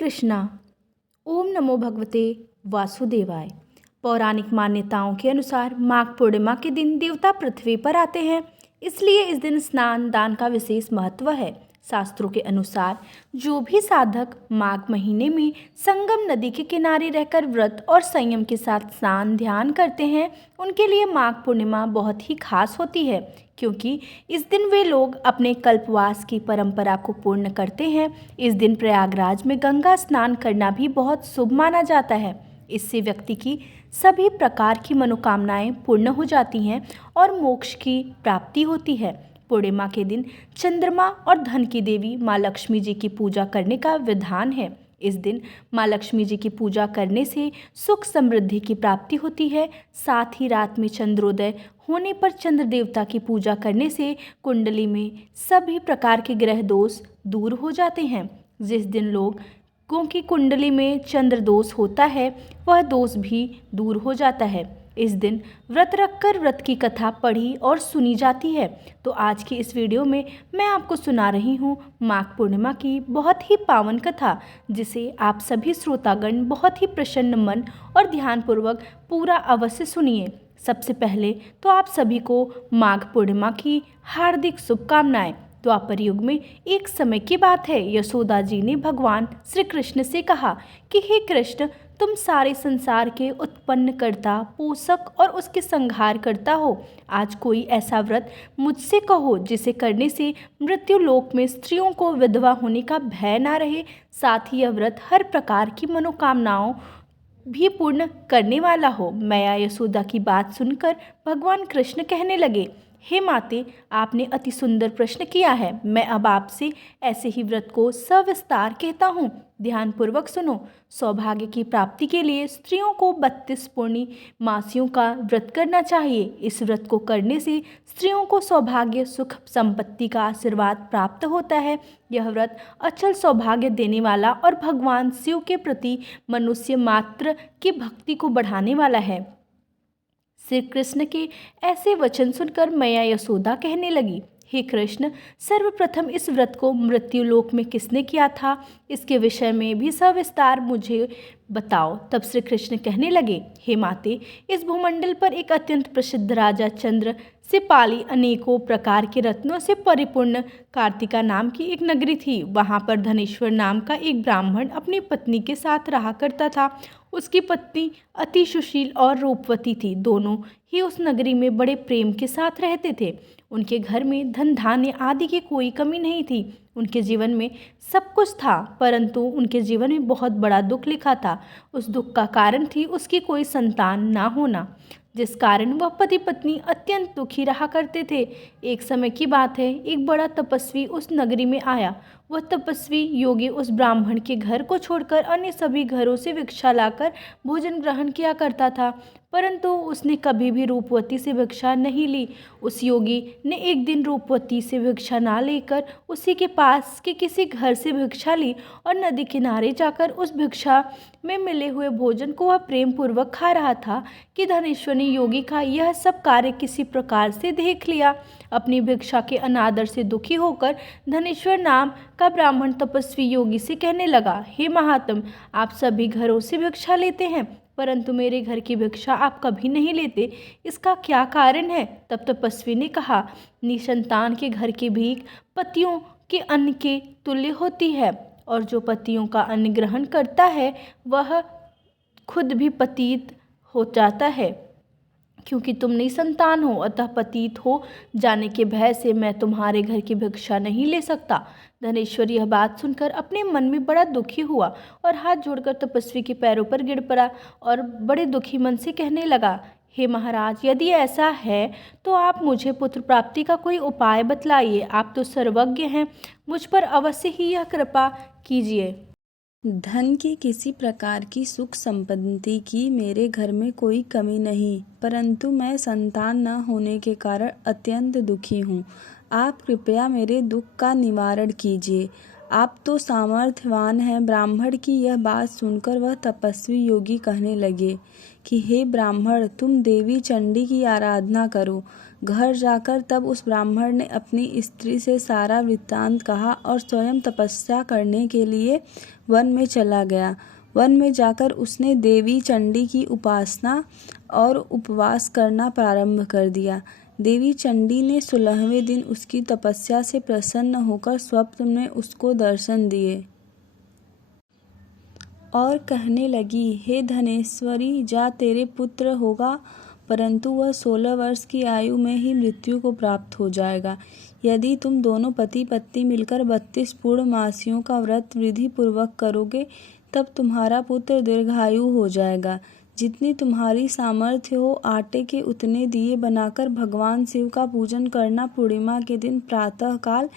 कृष्णा। ओम नमो भगवते वासुदेवाय। पौराणिक मान्यताओं के अनुसार माघ पूर्णिमा के दिन देवता पृथ्वी पर आते हैं, इसलिए इस दिन स्नान दान का विशेष महत्व है। शास्त्रों के अनुसार जो भी साधक माघ महीने में संगम नदी के किनारे रहकर व्रत और संयम के साथ स्नान ध्यान करते हैं, उनके लिए माघ पूर्णिमा बहुत ही खास होती है, क्योंकि इस दिन वे लोग अपने कल्पवास की परंपरा को पूर्ण करते हैं। इस दिन प्रयागराज में गंगा स्नान करना भी बहुत शुभ माना जाता है। इससे व्यक्ति की सभी प्रकार की मनोकामनाएं पूर्ण हो जाती हैं और मोक्ष की प्राप्ति होती है। पूर्णिमा के दिन चंद्रमा और धन की देवी माँ लक्ष्मी जी की पूजा करने का विधान है। इस दिन माँ लक्ष्मी जी की पूजा करने से सुख समृद्धि की प्राप्ति होती है। साथ ही रात में चंद्रोदय होने पर चंद्र देवता की पूजा करने से कुंडली में सभी प्रकार के ग्रह दोष दूर हो जाते हैं। जिस दिन लोगों की कुंडली में चंद्र दोष होता है, वह दोष भी दूर हो जाता है। इस दिन व्रत रखकर व्रत की कथा पढ़ी और सुनी जाती है। तो आज की इस वीडियो में मैं आपको सुना रही हूँ माघ पूर्णिमा की बहुत ही पावन कथा, जिसे आप सभी श्रोतागण बहुत ही प्रसन्न मन और ध्यानपूर्वक पूरा अवश्य सुनिए। सबसे पहले तो आप सभी को माघ पूर्णिमा की हार्दिक शुभकामनाएं। द्वापर युग में एक समय की बात है, यशोदा जी ने भगवान श्री कृष्ण से कहा कि हे कृष्ण, तुम सारे संसार के उत्पन्न करता, पोषक और उसके संहार करता हो। आज कोई ऐसा व्रत मुझसे कहो जिसे करने से मृत्यु लोक में स्त्रियों को विधवा होने का भय ना रहे। साथ ही यह व्रत हर प्रकार की मनोकामनाओं भी पूर्ण करने वाला हो। मैया यशोदा की बात सुनकर भगवान कृष्ण कहने लगे, हे माते, आपने अति सुंदर प्रश्न किया है। मैं अब आपसे ऐसे ही व्रत को सविस्तार कहता हूँ। ध्यानपूर्वक सुनो। सौभाग्य की प्राप्ति के लिए स्त्रियों को 32 पूर्णिमासियों का व्रत करना चाहिए। इस व्रत को करने से स्त्रियों को सौभाग्य, सुख, संपत्ति का आशीर्वाद प्राप्त होता है। यह व्रत अचल सौभाग्य देने वाला और भगवान शिव के प्रति मनुष्य मात्र की भक्ति को बढ़ाने वाला है। श्री कृष्ण के ऐसे वचन सुनकर मैया यशोदा कहने लगी, हे कृष्ण, सर्वप्रथम इस व्रत को मृत्यु लोक में किसने किया था, इसके विषय में भी सविस्तार मुझे बताओ। तब श्री कृष्ण कहने लगे, हे माते, इस भूमंडल पर एक अत्यंत प्रसिद्ध राजा चंद्र से पाली अनेकों प्रकार के रत्नों से परिपूर्ण कार्तिका नाम की एक नगरी थी। वहाँ पर धनेश्वर नाम का एक ब्राह्मण अपनी पत्नी के साथ रहा करता था। उसकी पत्नी अति सुशील और रूपवती थी। दोनों ही उस नगरी में बड़े प्रेम के साथ रहते थे। उनके घर में धन धान्य आदि की कोई कमी नहीं थी। उनके जीवन में सब कुछ था, परंतु उनके जीवन में बहुत बड़ा दुख लिखा था। उस दुख का कारण थी उसकी कोई संतान ना होना, जिस कारण वह पति पत्नी अत्यंत दुखी रहा करते थे। एक समय की बात है, एक बड़ा तपस्वी उस नगरी में आया। वह तपस्वी योगी उस ब्राह्मण के घर को छोड़कर अन्य सभी घरों से भिक्षा लाकर भोजन ग्रहण किया करता था, परंतु उसने कभी भी रूपवती से भिक्षा नहीं ली। उस योगी ने एक दिन रूपवती से भिक्षा ना लेकर उसी के पास के किसी घर से भिक्षा ली और नदी किनारे जाकर उस भिक्षा में मिले हुए भोजन को वह प्रेम पूर्वक खा रहा था कि धनेश्वर ने योगी का यह सब कार्य किसी प्रकार से देख लिया। अपनी भिक्षा के अनादर से दुखी होकर धनेश्वर नाम का ब्राह्मण तपस्वी योगी से कहने लगा, हे महात्म, आप सभी घरों से भिक्षा लेते हैं, परंतु मेरे घर की भिक्षा आप कभी नहीं लेते, इसका क्या कारण है? तब तपस्वी ने कहा, निसंतान के घर की भीख पतियों के अन्न के तुल्य होती है, और जो पतियों का अन्न ग्रहण करता है वह खुद भी पतित हो जाता है। क्योंकि तुम निसंतान हो, अतः पतित हो जाने के भय से मैं तुम्हारे घर की भिक्षा नहीं ले सकता। धनेश्वर यह बात सुनकर अपने मन में बड़ा दुखी हुआ और हाथ जोड़कर तपस्वी के पैरों पर गिर पड़ा और बड़े दुखी मन से कहने लगा, हे महाराज, यदि ऐसा है तो आप मुझे पुत्र प्राप्ति का कोई उपाय बतलाइए। आप तो सर्वज्ञ हैं, मुझ पर अवश्य ही यह कृपा कीजिए। धन की किसी प्रकार की सुख संपत्ति की मेरे घर में कोई कमी नहीं, परंतु मैं संतान न होने के कारण अत्यंत दुखी हूँ। आप कृपया मेरे दुख का निवारण कीजिए। आप तो सामर्थ्यवान हैं। ब्राह्मण की यह बात सुनकर वह तपस्वी योगी कहने लगे कि हे ब्राह्मण, तुम देवी चंडी की आराधना करो। घर जाकर तब उस ब्राह्मण ने अपनी स्त्री से सारा वृत्तांत कहा और स्वयं तपस्या करने के लिए वन में चला गया। वन में जाकर उसने देवी चंडी की उपासना और उपवास करना प्रारंभ कर दिया। देवी चंडी ने 16वें दिन उसकी तपस्या से प्रसन्न होकर स्वप्न में उसको दर्शन दिए और कहने लगी, हे धनेश्वरी, जा पूत्र पुत्र होगा, परंतु वह 16 वर्ष की आयु में ही मृत्यु को प्राप्त हो जाएगा। यदि तुम दोनों पति पत्नी मिलकर 32 पूर्णमासियों का व्रत विधि पूर्वक करोगे, तब तुम्हारा पुत्र दीर्घायु हो जाएगा। जितनी तुम्हारी सामर्थ्य हो, आटे के उतने दिए बनाकर भगवान शिव का पूजन करना। पूर्णिमा के दिन प्रातःकाल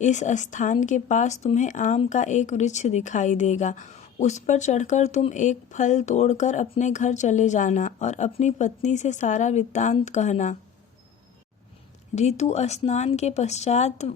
इस स्थान के पास तुम्हें आम का एक वृक्ष दिखाई देगा। उस पर चढ़कर तुम एक फल तोड़कर अपने घर चले जाना और अपनी पत्नी से सारा वृत्तांत कहना। ऋतु स्नान के पश्चात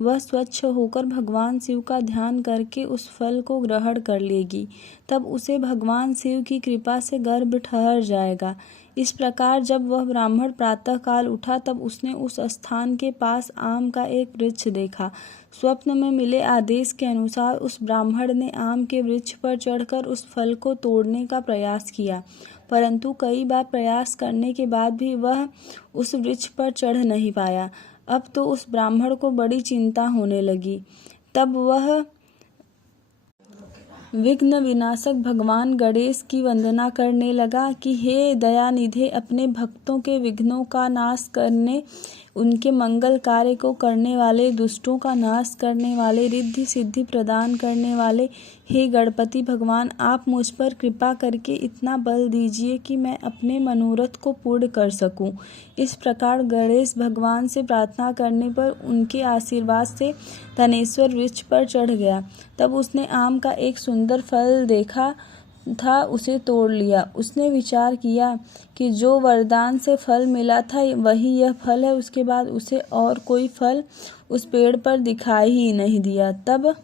वह स्वच्छ होकर भगवान शिव का ध्यान करके उस फल को ग्रहण कर लेगी। तब उसे भगवान शिव की कृपा से गर्भ ठहर जाएगा। इस प्रकार जब वह ब्राह्मण प्रातःकाल उठा, तब उसने उस स्थान के पास आम का एक वृक्ष देखा। स्वप्न में मिले आदेश के अनुसार उस ब्राह्मण ने आम के वृक्ष पर चढ़कर उस फल को तोड़ने का प्रयास किया, परंतु कई बार प्रयास करने के बाद भी वह उस वृक्ष पर चढ़ नहीं पाया। अब तो उस ब्राह्मण को बड़ी चिंता होने लगी। तब वह विघ्न विनाशक भगवान गणेश की वंदना करने लगा कि हे दयानिधे, अपने भक्तों के विघ्नों का नाश करने, उनके मंगल कार्य को करने वाले, दुष्टों का नाश करने वाले, रिद्धि सिद्धि प्रदान करने वाले, हे गणपति भगवान, आप मुझ पर कृपा करके इतना बल दीजिए कि मैं अपने मनोरथ को पूर्ण कर सकूं। इस प्रकार गणेश भगवान से प्रार्थना करने पर उनके आशीर्वाद से धनेश्वर वृक्ष पर चढ़ गया। तब उसने आम का एक सुंदर फल देखा था, उसे तोड़ लिया। उसने विचार किया कि जो वरदान से फल मिला था वही यह फल है। उसके बाद उसे और कोई फल उस पेड़ पर दिखाई ही नहीं दिया। तब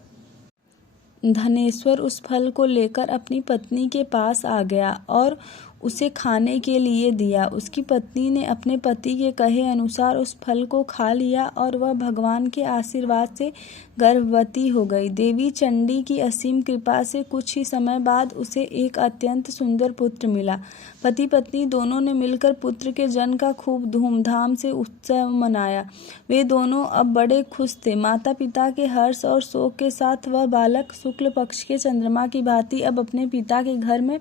धनेश्वर उस फल को लेकर अपनी पत्नी के पास आ गया और उसे खाने के लिए दिया। उसकी पत्नी ने अपने पति के कहे अनुसार उस फल को खा लिया और वह भगवान के आशीर्वाद से गर्भवती हो गई। देवी चंडी की असीम कृपा से कुछ ही समय बाद उसे एक अत्यंत सुंदर पुत्र मिला। पति पत्नी दोनों ने मिलकर पुत्र के जन्म का खूब धूमधाम से उत्सव मनाया। वे दोनों अब बड़े खुश थे। माता पिता के हर्ष और शोक के साथ वह बालक शुक्ल पक्ष के चंद्रमा की भांति अब अपने पिता के घर में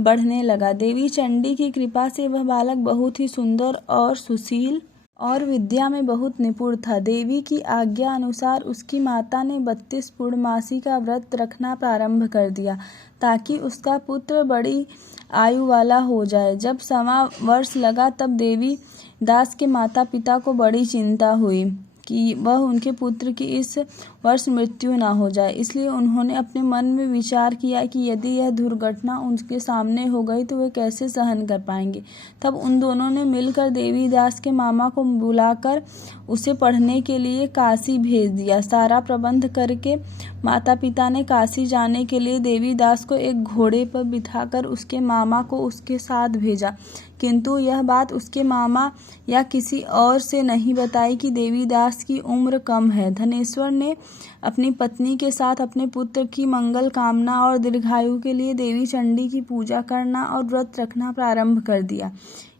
बढ़ने लगा। देवी चंडी की कृपा से वह बालक बहुत ही सुंदर और सुशील और विद्या में बहुत निपुण था। देवी की आज्ञा अनुसार उसकी माता ने 32 पूर्णमासी का व्रत रखना प्रारंभ कर दिया ताकि उसका पुत्र बड़ी आयु वाला हो जाए। जब 1.25 वर्ष लगा तब देवी दास के माता पिता को बड़ी चिंता हुई कि वह उनके पुत्र की इस वर्ष मृत्यु ना हो जाए। इसलिए उन्होंने अपने मन में विचार किया कि यदि यह दुर्घटना उनके सामने हो गई तो वे कैसे सहन कर पाएंगे। तब उन दोनों ने मिलकर देवीदास के मामा को बुलाकर उसे पढ़ने के लिए काशी भेज दिया। सारा प्रबंध करके माता पिता ने काशी जाने के लिए देवीदास को एक घोड़े पर बिठाकर उसके मामा को उसके साथ भेजा, किंतु यह बात उसके मामा या किसी और से नहीं बताई कि देवीदास की उम्र कम है। धनेश्वर ने अपनी पत्नी के साथ अपने पुत्र की मंगल कामना और दीर्घायु के लिए देवी चंडी की पूजा करना और व्रत रखना प्रारंभ कर दिया।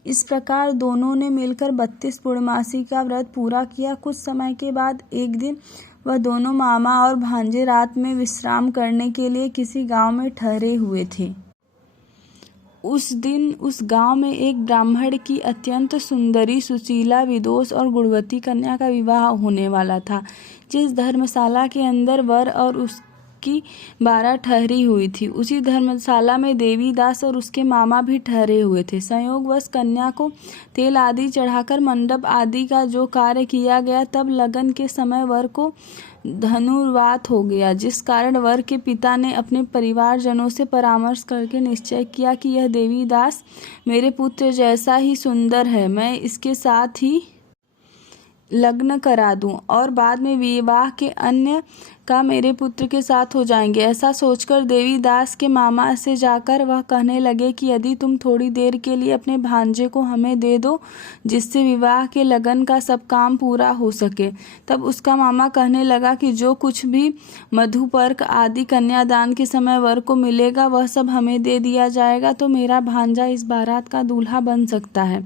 इस प्रकार दोनों ने मिलकर 32 पूर्णमासी का व्रत पूरा किया। कुछ समय के बाद एक दिन वह दोनों मामा और भांजे रात में विश्राम करने के लिए किसी गांव में ठहरे हुए थे। उस दिन उस गांव में एक ब्राह्मण की अत्यंत सुंदरी, सुशीला, विदोष और गुणवती कन्या का विवाह होने वाला था। जिस धर्मशाला के अंदर वर और उसकी 12 ठहरी हुई थी, उसी धर्मशाला में देवीदास और उसके मामा भी ठहरे हुए थे। संयोगवश कन्या को तेल आदि चढ़ाकर मंडप आदि का जो कार्य किया गया, तब लगन के समय वर को धनुर्वात हो गया, जिस कारण वर के पिता ने अपने परिवारजनों से परामर्श करके निश्चय किया कि यह देवीदास मेरे पुत्र जैसा ही सुंदर है, मैं इसके साथ ही लग्न करा दूं और बाद में विवाह के अन्य का मेरे पुत्र के साथ हो जाएंगे। ऐसा सोचकर देवीदास के मामा से जाकर वह कहने लगे कि यदि तुम थोड़ी देर के लिए अपने भांजे को हमें दे दो, जिससे विवाह के लगन का सब काम पूरा हो सके। तब उसका मामा कहने लगा कि जो कुछ भी मधुपर्क आदि कन्यादान के समय वर को मिलेगा वह सब हमें दे दिया जाएगा, तो मेरा भांजा इस बारात का दूल्हा बन सकता है।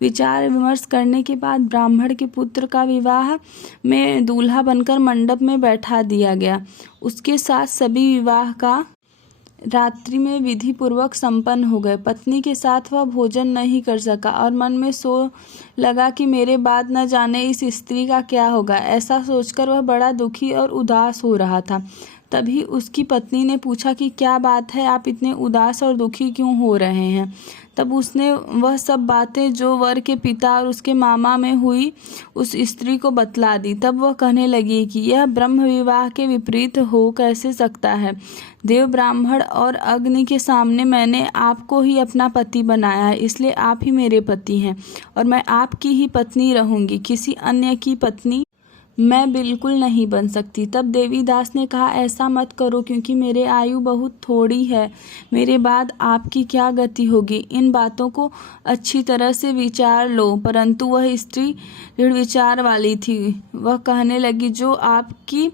विचार विमर्श करने के बाद ब्राह्मण के पुत्र का विवाह में दूल्हा बनकर मंडप में बैठा दिया गया। उसके साथ सभी विवाह का रात्रि में विधि पूर्वक संपन्न हो गए। पत्नी के साथ वह भोजन नहीं कर सका और मन में सो लगा कि मेरे बाद न जाने इस स्त्री का क्या होगा। ऐसा सोचकर वह बड़ा दुखी और उदास हो रहा था। तभी उसकी पत्नी ने पूछा कि क्या बात है, आप इतने उदास और दुखी क्यों हो रहे हैं। तब उसने वह सब बातें जो वर के पिता और उसके मामा में हुई उस स्त्री को बतला दी। तब वह कहने लगी कि यह ब्रह्म विवाह के विपरीत हो कैसे सकता है। देव, ब्राह्मण और अग्नि के सामने मैंने आपको ही अपना पति बनाया है, इसलिए आप ही मेरे पति हैं और मैं आपकी ही पत्नी रहूंगी, किसी अन्य की पत्नी मैं बिल्कुल नहीं बन सकती। तब देवीदास ने कहा, ऐसा मत करो, क्योंकि मेरे आयु बहुत थोड़ी है, मेरे बाद आपकी क्या गति होगी। इन बातों को अच्छी तरह से विचार लो। परंतु वह स्त्री दृढ़ विचार वाली थी। वह कहने लगी, जो आपकी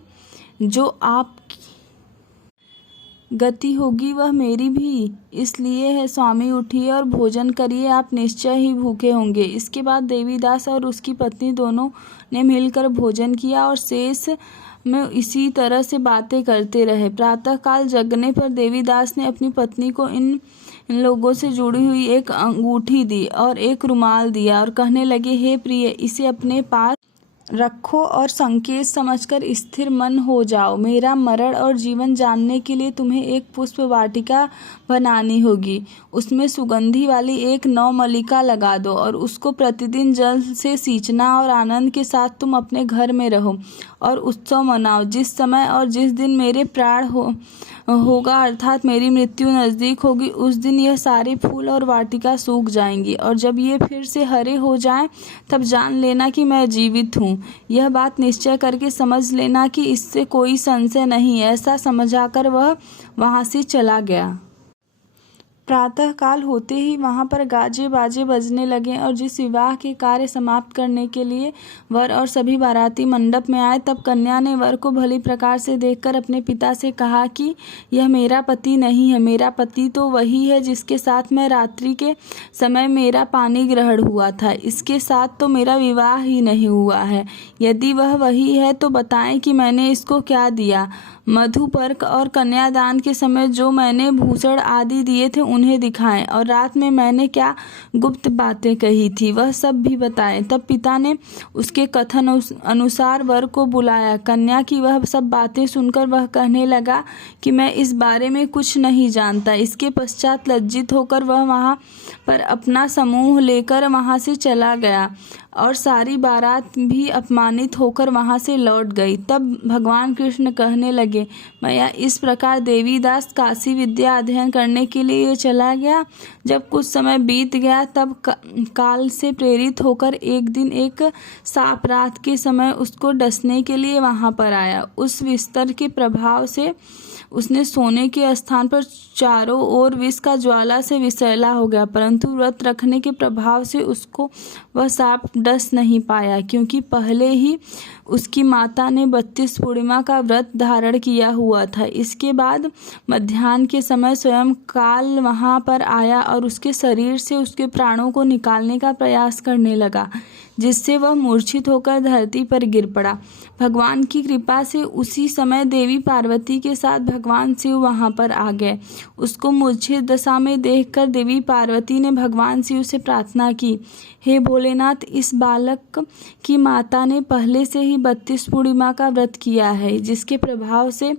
गति होगी वह मेरी भी इसलिए है। स्वामी उठिए और भोजन करिए, आप निश्चय ही भूखे होंगे। इसके बाद देवीदास और उसकी पत्नी दोनों ने मिलकर भोजन किया और शेष में इसी तरह से बातें करते रहे। प्रातःकाल जगने पर देवीदास ने अपनी पत्नी को इन लोगों से जुड़ी हुई एक अंगूठी दी और एक रुमाल दिया और कहने लगे, हे प्रिय, इसे अपने पास रखो और संकेत समझकर स्थिर मन हो जाओ। मेरा मरण और जीवन जानने के लिए तुम्हें एक पुष्प वाटिका बनानी होगी। उसमें सुगंधी वाली एक नवमल्लिका लगा दो और उसको प्रतिदिन जल से सींचना और आनंद के साथ तुम अपने घर में रहो और उत्सव मनाओ। जिस समय और जिस दिन मेरे प्राण होगा अर्थात मेरी मृत्यु नज़दीक होगी, उस दिन यह सारे फूल और वाटिका सूख जाएंगी और जब ये फिर से हरे हो जाएं तब जान लेना कि मैं जीवित हूँ। यह बात निश्चय करके समझ लेना कि इससे कोई संशय नहीं। ऐसा समझाकर वह वहाँ से चला गया। प्रातःकाल होते ही वहाँ पर गाजे बाजे बजने लगे और जिस विवाह के कार्य समाप्त करने के लिए वर और सभी बाराती मंडप में आए, तब कन्या ने वर को भली प्रकार से देखकर अपने पिता से कहा कि यह मेरा पति नहीं है। मेरा पति तो वही है जिसके साथ मैं रात्रि के समय मेरा पानी ग्रहण हुआ था। इसके साथ तो मेरा विवाह ही नहीं हुआ है। यदि वह वही है तो बताएं कि मैंने इसको क्या दिया। मधुपर्क और कन्यादान के समय जो मैंने भूषण आदि दिए थे उन्हें दिखाएं और रात में मैंने क्या गुप्त बातें कही थी वह सब भी बताएं। तब पिता ने उसके कथन अनुसार वर को बुलाया। कन्या की वह सब बातें सुनकर वह कहने लगा कि मैं इस बारे में कुछ नहीं जानता। इसके पश्चात लज्जित होकर वह वहाँ पर अपना समूह लेकर वहाँ से चला गया और सारी बारात भी अपमानित होकर वहाँ से लौट गई। तब भगवान कृष्ण कहने लगे, मैया इस प्रकार देवीदास काशी विद्या अध्ययन करने के लिए चला गया। जब कुछ समय बीत गया तब काल से प्रेरित होकर एक दिन एक सांप रात के समय उसको डसने के लिए वहाँ पर आया। उस विस्तर के प्रभाव से उसने सोने के स्थान पर चारों ओर विष का ज्वाला से विषैला हो गया, परंतु व्रत रखने के प्रभाव से उसको वह सांप डस नहीं पाया, क्योंकि पहले ही उसकी माता ने 32 पूर्णिमा का व्रत धारण किया हुआ था। इसके बाद मध्याह्न के समय स्वयं काल वहाँ पर आया और उसके शरीर से उसके प्राणों को निकालने का प्रयास करने लगा, जिससे वह मूर्छित होकर धरती पर गिर पड़ा। भगवान की कृपा से उसी समय देवी पार्वती के साथ भगवान शिव वहाँ पर आ गए। उसको मूर्छित दशा में देखकर देवी पार्वती ने भगवान शिव से प्रार्थना की, हे भोलेनाथ, इस बालक की माता ने पहले से ही 32 पूर्णिमा का व्रत किया है, जिसके प्रभाव से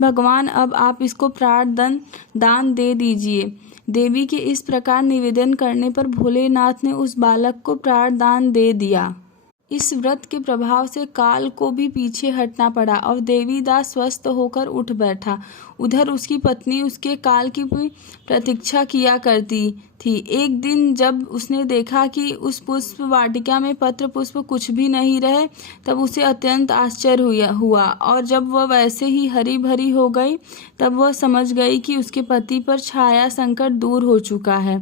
भगवान अब आप इसको प्राण दान दे दीजिए। देवी के इस प्रकार निवेदन करने पर भोलेनाथ ने उस बालक को प्राण दान दे दिया। इस व्रत के प्रभाव से काल को भी पीछे हटना पड़ा और देवीदास स्वस्थ होकर उठ बैठा। उधर उसकी पत्नी उसके काल की प्रतीक्षा किया करती थी। एक दिन जब उसने देखा कि उस पुष्प वाटिका में पत्र पुष्प कुछ भी नहीं रहे, तब उसे अत्यंत आश्चर्य हुआ और जब वह वैसे ही हरी भरी हो गई, तब वह समझ गई कि उसके पति पर छाया संकट दूर हो चुका है।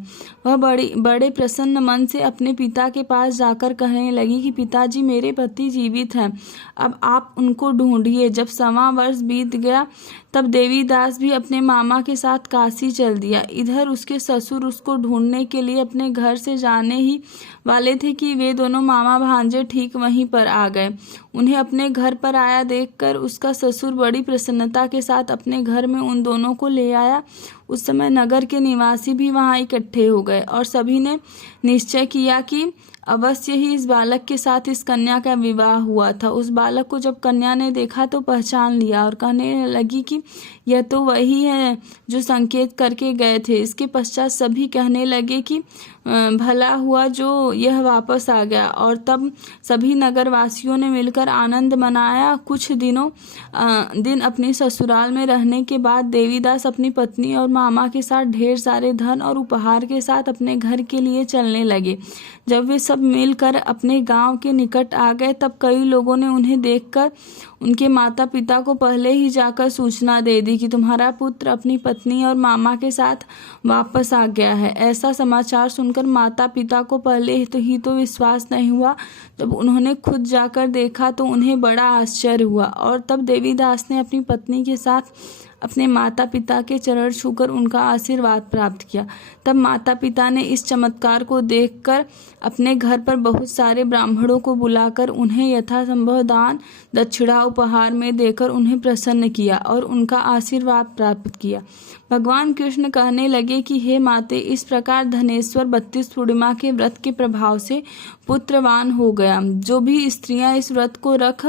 वह बड़े प्रसन्न मन से अपने पिता के पास जाकर कहने लगी कि पिताजी, मेरे पति जीवित हैं, अब आप उनको ढूंढिए। जब 1.25 वर्ष बीत गया, तब देवीदास भी अपने मामा के साथ काशी चल दिया। इधर उसके ससुर उसको ढूंढने के लिए अपने घर से जाने ही वाले थे कि वे दोनों मामा भांजे ठीक वहीं पर आ गए। उन्हें अपने घर पर आया देखकर उसका ससुर बड़ी प्रसन्नता के साथ अपने घर में उन दोनों को ले आया। उस समय नगर के निवासी भी वहां इकट्ठे हो गए और सभी ने निश्चय किया कि अवश्य ही इस बालक के साथ इस कन्या का विवाह हुआ था। उस बालक को जब कन्या ने देखा तो पहचान लिया और कहने लगी कि यह तो वही है जो संकेत करके गए थे। इसके पश्चात सभी कहने लगे कि भला हुआ जो यह वापस आ गया, और तब सभी नगरवासियों ने मिलकर आनंद मनाया। कुछ दिन अपने ससुराल में रहने के बाद देवीदास अपनी पत्नी और मामा के साथ ढेर सारे धन और उपहार के साथ अपने घर के लिए चलने लगे। जब वे सब मिलकर अपने गांव के निकट आ गए, तब कई लोगों ने उन्हें देखकर उनके माता पिता को पहले ही जाकर सूचना दे दी कि तुम्हारा पुत्र अपनी पत्नी और मामा के साथ वापस आ गया है। ऐसा समाचार सुनकर माता पिता को पहले ही तो विश्वास नहीं हुआ। जब उन्होंने खुद जाकर देखा तो उन्हें बड़ा आश्चर्य हुआ, और तब देवीदास ने अपनी पत्नी के साथ अपने माता पिता के चरण छूकर उनका आशीर्वाद प्राप्त किया। तब माता पिता ने इस चमत्कार को देखकर अपने घर पर बहुत सारे ब्राह्मणों को बुलाकर उन्हें यथासंभव दान दक्षिणा उपहार में देकर उन्हें प्रसन्न किया और उनका आशीर्वाद प्राप्त किया। भगवान कृष्ण कहने लगे कि हे माते, इस प्रकार धनेश्वर 32 पूर्णिमा के व्रत के प्रभाव से पुत्रवान हो गया। जो भी स्त्रियां इस व्रत को रख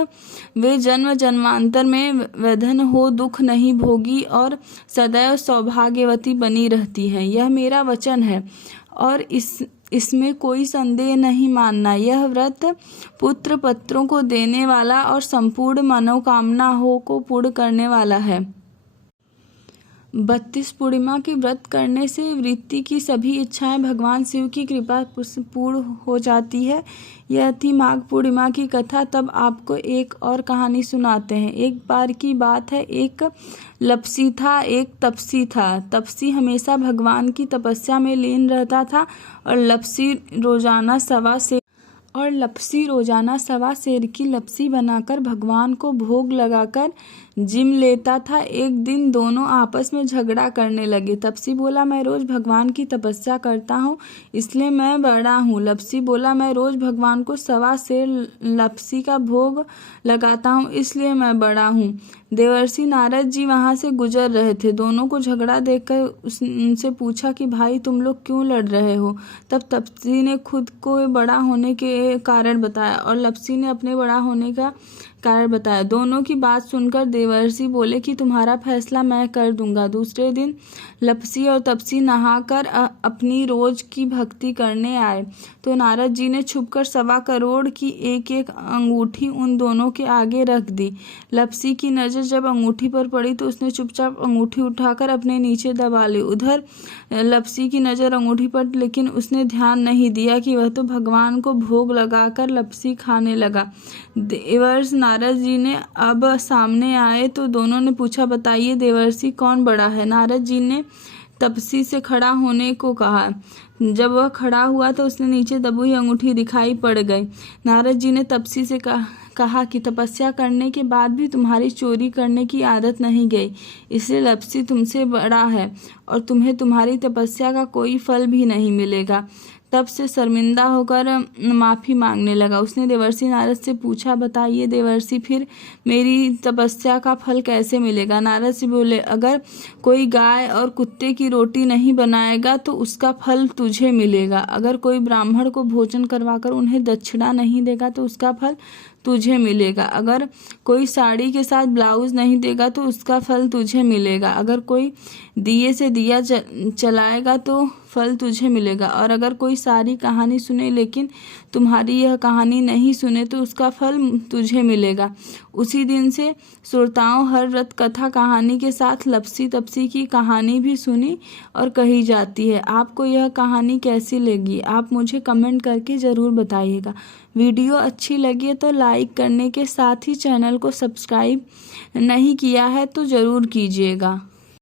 वे जन्म जन्मांतर में व्यधन हो दुख नहीं भोगी और सदैव सौभाग्यवती बनी रहती हैं। यह मेरा वचन है और इसमें कोई संदेह नहीं मानना। यह व्रत पुत्र पत्रों को देने वाला और संपूर्ण मनोकामना को पूर्ण करने वाला है। 32 पूर्णिमा के व्रत करने से वृत्ति की सभी इच्छाएं भगवान शिव की कृपा पूर्ण हो जाती है। यह थी माघ पूर्णिमा की कथा। तब आपको एक और कहानी सुनाते हैं। एक बार की बात है, एक लपसी था, एक तपसी था। तपसी हमेशा भगवान की तपस्या में लीन रहता था और लपसी रोजाना 1.25 सेर की लपसी बनाकर भगवान को भोग लगाकर जिम लेता था। एक दिन दोनों आपस में झगड़ा करने लगे। तपसी बोला, मैं रोज भगवान की तपस्या करता हूँ इसलिए मैं बड़ा हूँ। लपसी बोला, मैं रोज भगवान को 1.25 सेर लपसी का भोग लगाता हूँ इसलिए मैं बड़ा हूँ। देवर्षि नारद जी वहां से गुजर रहे थे। दोनों को झगड़ा देखकर उनसे पूछा कि भाई तुम लोग क्यों लड़ रहे हो। तब तपसी ने खुद को बड़ा होने के कारण बताया और लपसी ने अपने बड़ा होने का कारण बताया। दोनों की बात सुनकर देवर्षि बोले कि तुम्हारा फैसला मैं कर दूंगा। दूसरे दिन लपसी और तपसी नहाकर अपनी रोज की भक्ति करने आए तो नारद जी ने छुपकर 1.25 करोड़ की एक अंगूठी उन दोनों के आगे रख दी। लपसी की नजर जब अंगूठी पर पड़ी तो उसने चुपचाप अंगूठी उठाकर अपने नीचे दबा ली। उधर लपसी की नजर अंगूठी पर, लेकिन उसने ध्यान नहीं दिया कि वह तो भगवान को भोग लगाकर लपसी खाने लगा। देवर्षि नारद जी ने अब सामने आए तो दोनों ने पूछा, बताइए देवर्षि कौन बड़ा है। नारद जी ने तपसी से खड़ा होने को कहा। जब वह खड़ा हुआ तो उसने नीचे दबी हुई अंगूठी दिखाई पड़ गई। नारद जी ने तपसी से कहा कि तपस्या करने के बाद भी तुम्हारी चोरी करने की आदत नहीं गई, इसलिए लपसी तुमसे बड़ा है और तुम्हें तुम्हारी तपस्या का कोई फल भी नहीं मिलेगा। तब से शर्मिंदा होकर माफ़ी मांगने लगा। उसने देवर्षि नारद से पूछा, बताइए देवर्षि फिर मेरी तपस्या का फल कैसे मिलेगा। नारद जी बोले, अगर कोई गाय और कुत्ते की रोटी नहीं बनाएगा तो उसका फल तुझे मिलेगा। अगर कोई ब्राह्मण को भोजन करवाकर उन्हें दक्षिणा नहीं देगा तो उसका फल तुझे मिलेगा। अगर कोई साड़ी के साथ ब्लाउज नहीं देगा तो उसका फल तुझे मिलेगा। अगर कोई दिए से दिया चलाएगा तो फल तुझे मिलेगा। और अगर कोई सारी कहानी सुने लेकिन तुम्हारी यह कहानी नहीं सुने तो उसका फल तुझे मिलेगा। उसी दिन से श्रोताओं हर व्रत कथा कहानी के साथ लपसी तपसी की कहानी भी सुनी और कही जाती है। आपको यह कहानी कैसी लगी आप मुझे कमेंट करके ज़रूर बताइएगा। वीडियो अच्छी लगी है तो लाइक करने के साथ ही चैनल को सब्सक्राइब नहीं किया है तो ज़रूर कीजिएगा।